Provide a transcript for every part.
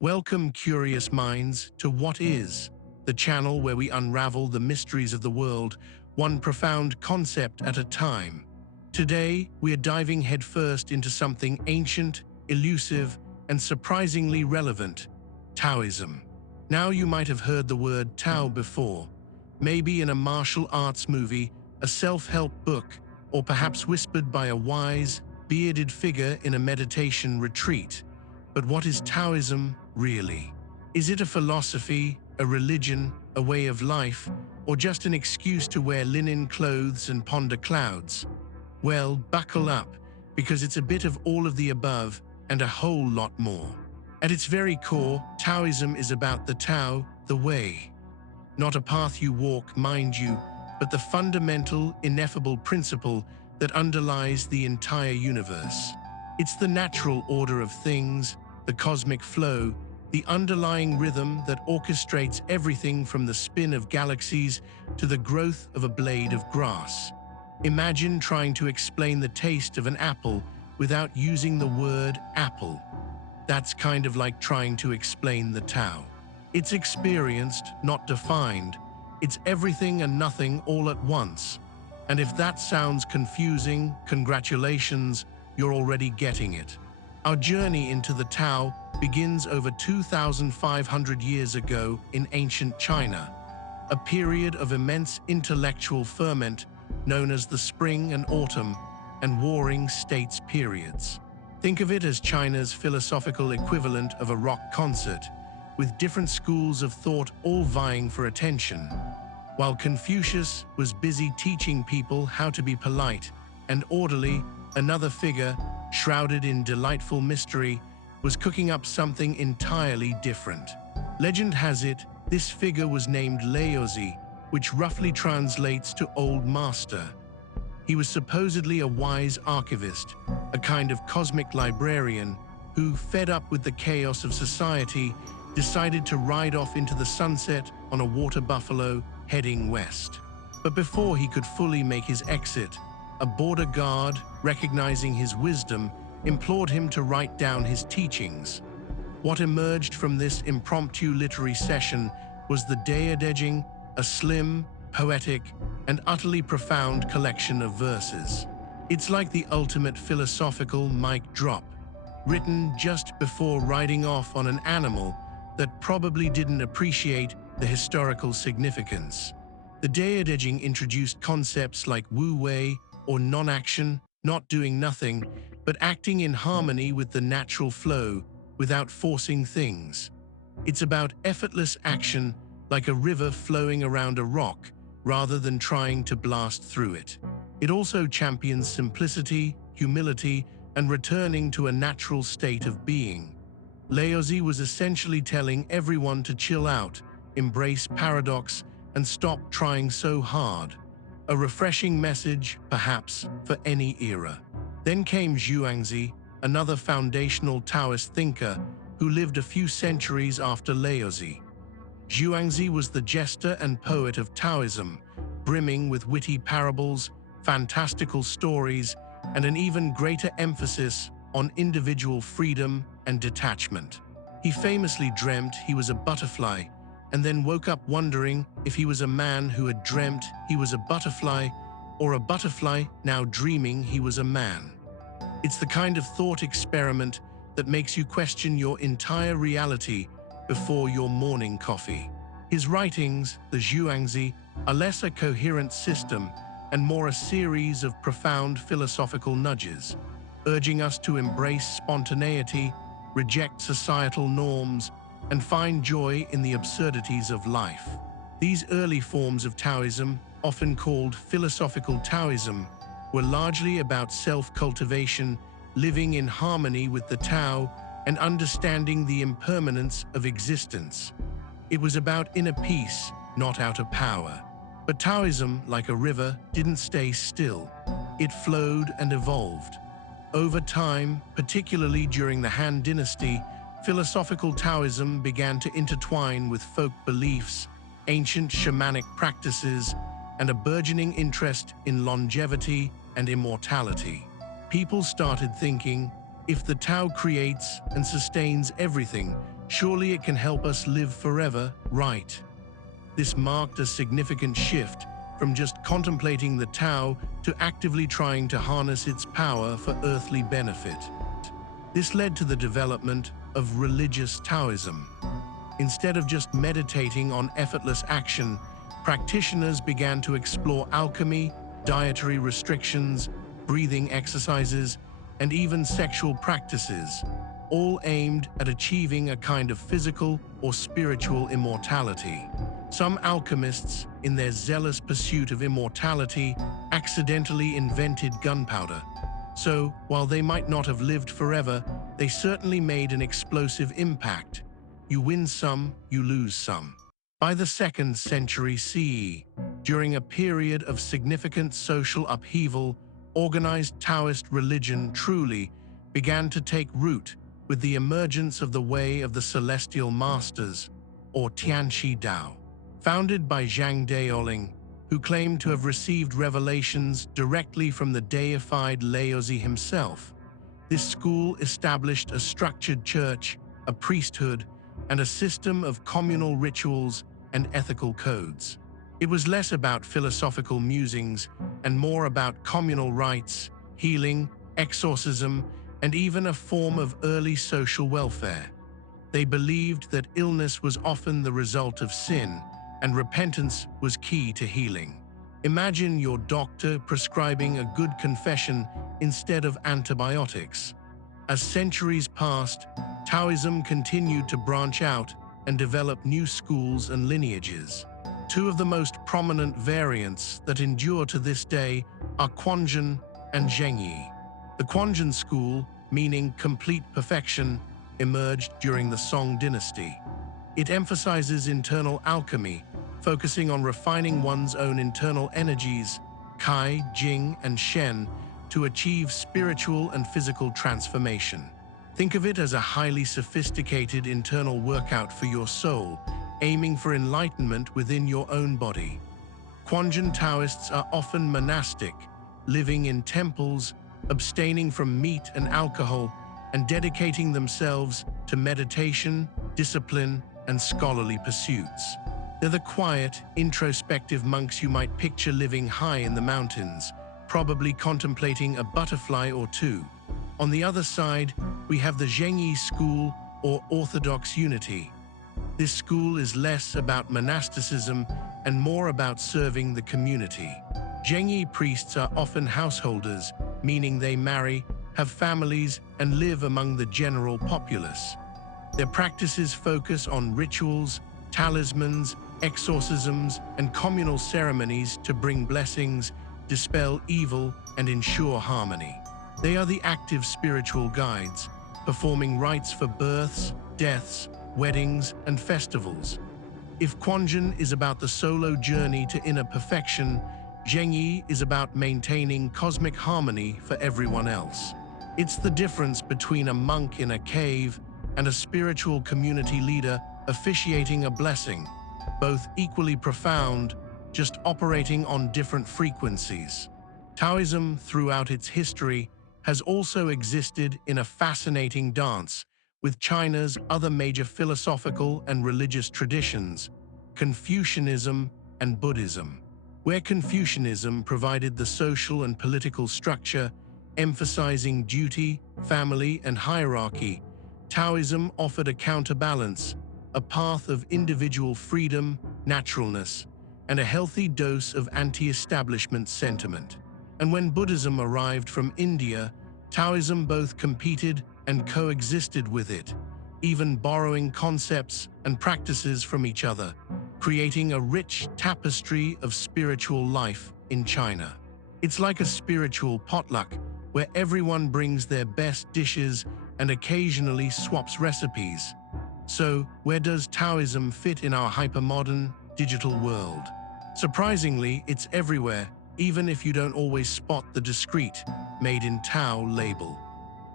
Welcome, curious minds, to What Is, the channel where we unravel the mysteries of the world, one profound concept at a time. Today, we are diving headfirst into something ancient, elusive, and surprisingly relevant: Taoism. Now, you might have heard the word Tao before, maybe in a martial arts movie, a self-help book, or perhaps whispered by a wise, bearded figure in a meditation retreat. But what is Taoism really? Is it a philosophy, a religion, a way of life, or just an excuse to wear linen clothes and ponder clouds? Well, buckle up, because it's a bit of all of the above and a whole lot more. At its very core, Taoism is about the Tao, the way. Not a path you walk, mind you, but the fundamental, ineffable principle that underlies the entire universe. It's the natural order of things, the cosmic flow, the underlying rhythm that orchestrates everything from the spin of galaxies to the growth of a blade of grass. Imagine trying to explain the taste of an apple without using the word apple. That's kind of like trying to explain the Tao. It's experienced, not defined. It's everything and nothing all at once. And if that sounds confusing, congratulations, you're already getting it. Our journey into the Tao begins over 2,500 years ago in ancient China, a period of immense intellectual ferment known as the Spring and Autumn and Warring States periods. Think of it as China's philosophical equivalent of a rock concert, with different schools of thought all vying for attention. While Confucius was busy teaching people how to be polite and orderly, another figure, shrouded in delightful mystery, was cooking up something entirely different. Legend has it, this figure was named Laozi, which roughly translates to Old Master. He was supposedly a wise archivist, a kind of cosmic librarian who, fed up with the chaos of society, decided to ride off into the sunset on a water buffalo heading west. But before he could fully make his exit, a border guard, recognizing his wisdom, implored him to write down his teachings. What emerged from this impromptu literary session was the Daodejing, a slim, poetic, and utterly profound collection of verses. It's like the ultimate philosophical mic drop, written just before riding off on an animal that probably didn't appreciate the historical significance. The Daodejing introduced concepts like wu-wei, or non-action, not doing nothing, but acting in harmony with the natural flow without forcing things. It's about effortless action, like a river flowing around a rock, rather than trying to blast through it. It also champions simplicity, humility, and returning to a natural state of being. Laozi was essentially telling everyone to chill out, embrace paradox, and stop trying so hard. A refreshing message, perhaps, for any era. Then came Zhuangzi, another foundational Taoist thinker who lived a few centuries after Laozi. Zhuangzi was the jester and poet of Taoism, brimming with witty parables, fantastical stories, and an even greater emphasis on individual freedom and detachment. He famously dreamt he was a butterfly, and then woke up wondering if he was a man who had dreamt he was a butterfly, or a butterfly now dreaming he was a man. It's the kind of thought experiment that makes you question your entire reality before your morning coffee. His writings, the Zhuangzi, are less a coherent system and more a series of profound philosophical nudges, urging us to embrace spontaneity, reject societal norms, and find joy in the absurdities of life. These early forms of Taoism, often called philosophical Taoism, were largely about self-cultivation, living in harmony with the Tao, and understanding the impermanence of existence. It was about inner peace, not outer power. But Taoism, like a river, didn't stay still. It flowed and evolved. Over time, particularly during the Han Dynasty, philosophical Taoism began to intertwine with folk beliefs, ancient shamanic practices, and a burgeoning interest in longevity and immortality. People started thinking, if the Tao creates and sustains everything, Surely it can help us live forever, right? This marked a significant shift from just contemplating the Tao to actively trying to harness its power for earthly benefit. This led to the development of religious Taoism. Instead of just meditating on effortless action, practitioners began to explore alchemy, dietary restrictions, breathing exercises, and even sexual practices, all aimed at achieving a kind of physical or spiritual immortality. Some alchemists, in their zealous pursuit of immortality, accidentally invented gunpowder. So, while they might not have lived forever, they certainly made an explosive impact. You win some, you lose some. By the 2nd century CE, during a period of significant social upheaval, organized Taoist religion truly began to take root with the emergence of the Way of the Celestial Masters, or Tianqi Dao. Founded by Daodejing, who claimed to have received revelations directly from the deified Laozi himself, this school established a structured church, a priesthood, and a system of communal rituals and ethical codes. It was less about philosophical musings and more about communal rites, healing, exorcism, and even a form of early social welfare. They believed that illness was often the result of sin, and repentance was key to healing. Imagine your doctor prescribing a good confession instead of antibiotics. As centuries passed, Taoism continued to branch out and develop new schools and lineages. Two of the most prominent variants that endure to this day are Quanzhen and Zhengyi. The Quanzhen school, meaning complete perfection, emerged during the Song dynasty. It emphasizes internal alchemy, focusing on refining one's own internal energies, Kai, Jing, and Shen, to achieve spiritual and physical transformation. Think of it as a highly sophisticated internal workout for your soul, aiming for enlightenment within your own body. Quanzhen Taoists are often monastic, living in temples, abstaining from meat and alcohol, and dedicating themselves to meditation, discipline, and scholarly pursuits. They're the quiet, introspective monks you might picture living high in the mountains, probably contemplating a butterfly or two. On the other side, we have the Zhengyi school, or Orthodox unity. This school is less about monasticism and more about serving the community. Zhengyi priests are often householders, meaning they marry, have families, and live among the general populace. Their practices focus on rituals, talismans, exorcisms, and communal ceremonies to bring blessings, dispel evil, and ensure harmony. They are the active spiritual guides, performing rites for births, deaths, weddings, and festivals. If Quanzhen is about the solo journey to inner perfection, Zhengyi is about maintaining cosmic harmony for everyone else. It's the difference between a monk in a cave and a spiritual community leader officiating a blessing, both equally profound, just operating on different frequencies. Taoism, throughout its history, has also existed in a fascinating dance with China's other major philosophical and religious traditions, Confucianism and Buddhism. Where Confucianism provided the social and political structure, emphasizing duty, family, and hierarchy, Taoism offered a counterbalance, a path of individual freedom, naturalness, and a healthy dose of anti-establishment sentiment. And when Buddhism arrived from India, Taoism both competed and coexisted with it, even borrowing concepts and practices from each other, creating a rich tapestry of spiritual life in China. It's like a spiritual potluck, where everyone brings their best dishes and occasionally swaps recipes. So, where does Taoism fit in our hypermodern, digital world? Surprisingly, it's everywhere, even if you don't always spot the discreet, made in Tao label.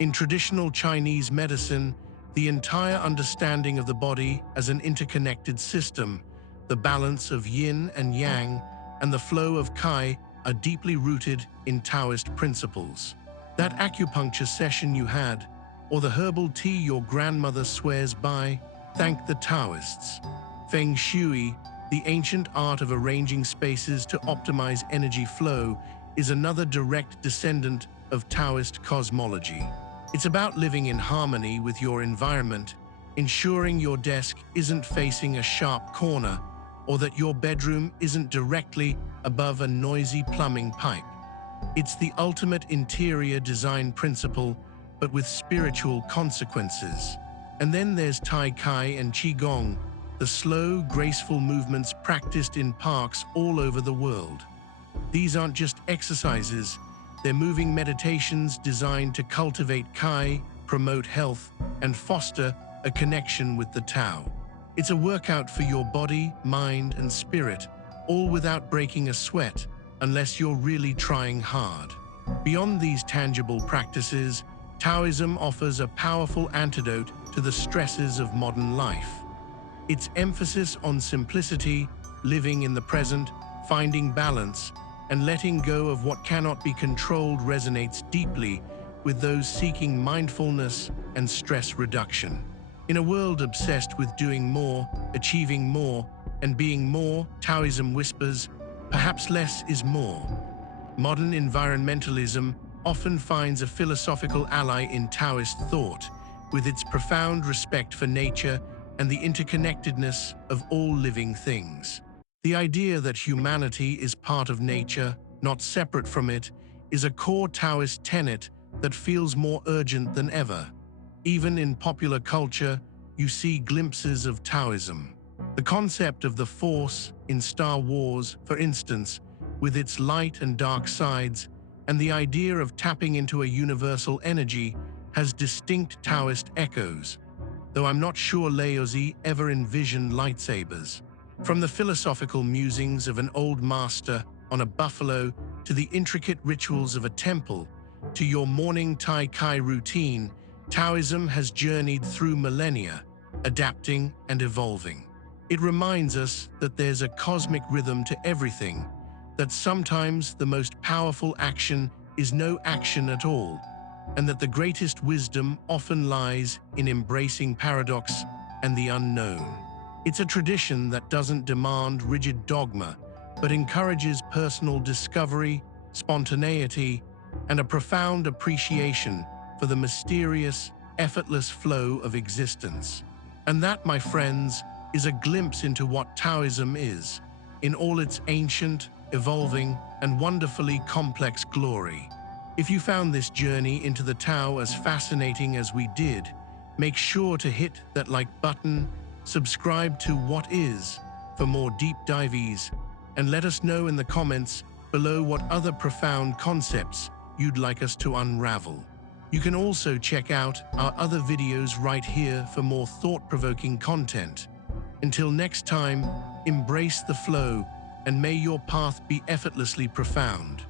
In traditional Chinese medicine, the entire understanding of the body as an interconnected system, the balance of yin and yang, and the flow of Kai are deeply rooted in Taoist principles. That acupuncture session you had, or the herbal tea your grandmother swears by, Thank the Taoists. Feng Shui, the ancient art of arranging spaces to optimize energy flow, is another direct descendant of Taoist cosmology. It's about living in harmony with your environment, ensuring your desk isn't facing a sharp corner, or that your bedroom isn't directly above a noisy plumbing pipe. It's the ultimate interior design principle, but with spiritual consequences. And then there's Tai Chi and Qigong, the slow, graceful movements practiced in parks all over the world. These aren't just exercises, they're moving meditations designed to cultivate Kai, promote health, and foster a connection with the Tao. It's a workout for your body, mind, and spirit, all without breaking a sweat, unless you're really trying hard. Beyond these tangible practices, Taoism offers a powerful antidote to the stresses of modern life. Its emphasis on simplicity, living in the present, finding balance, and letting go of what cannot be controlled resonates deeply with those seeking mindfulness and stress reduction. In a world obsessed with doing more, achieving more, and being more, Taoism whispers, perhaps less is more. Modern environmentalism often finds a philosophical ally in Taoist thought, with its profound respect for nature and the interconnectedness of all living things. The idea that humanity is part of nature, not separate from it, is a core Taoist tenet that feels more urgent than ever. Even in popular culture, you see glimpses of Taoism. The concept of the Force in Star Wars, for instance, with its light and dark sides, and the idea of tapping into a universal energy has distinct Taoist echoes, though I'm not sure Laozi ever envisioned lightsabers. From the philosophical musings of an old master on a buffalo to the intricate rituals of a temple, to your morning Tai Chi routine, Taoism has journeyed through millennia, adapting and evolving. It reminds us that there's a cosmic rhythm to everything, that sometimes the most powerful action is no action at all, and that the greatest wisdom often lies in embracing paradox and the unknown. It's a tradition that doesn't demand rigid dogma, but encourages personal discovery, spontaneity, and a profound appreciation for the mysterious, effortless flow of existence. And that, my friends, is a glimpse into what Taoism is, in all its ancient, evolving, and wonderfully complex glory. If you found this journey into the Tao as fascinating as we did, make sure to hit that like button, subscribe to What Is for more deep dives, and let us know in the comments below what other profound concepts you'd like us to unravel. You can also check out our other videos right here for more thought-provoking content. Until next time, embrace the flow, and may your path be effortlessly profound.